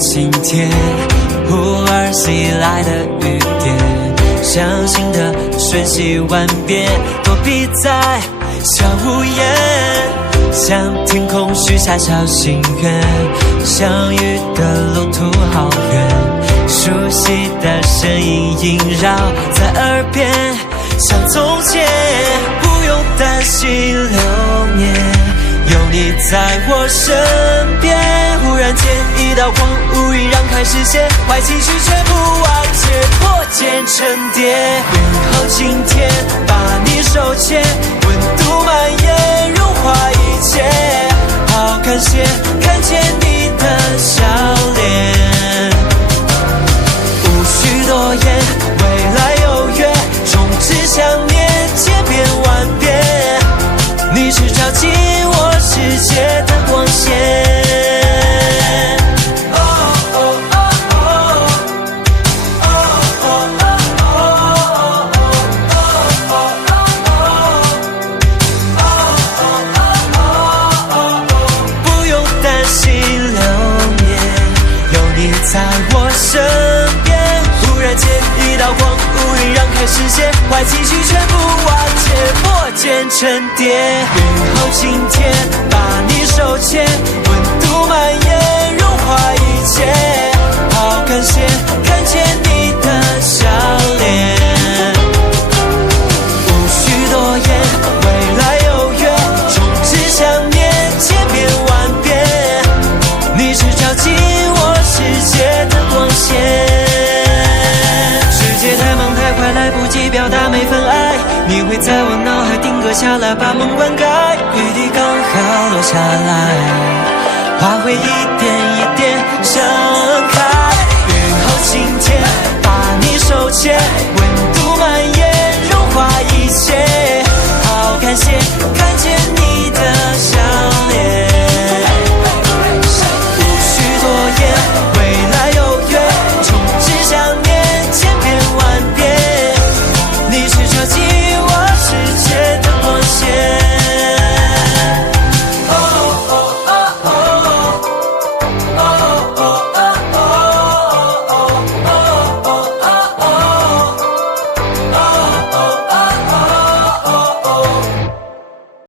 晴天，忽而袭来的雨点，相信的瞬息万变，躲避在小屋檐，向天空许下小心愿，相遇的路途好远，熟悉的声音萦绕在耳边，像从前，不用担心流年，有你在我身边。忽然间一道光，乌云让开视线，坏情绪全部瓦解，破茧成蝶，云好晴天，把你手牵，温度蔓延，融化一切，好感谢看见你的笑脸，无需多言，未来有约，终止想念，千变万变，你是照进我世界的光线。不用担心流年，有你在我身边。忽然间一道光，乌云让开视线，坏情绪全部瓦解，破茧成蝶，云好晴天，把你手牵，温度蔓延，融化一切，好感谢看见你的笑脸，无需多言，未来有约，终止想念，千变万变，你是照进我世界的光线。世界太忙太快，来不及表达每份爱，你会在我脑海定格下来，把梦灌溉，雨滴刚好落下来，花会一点一点盛开。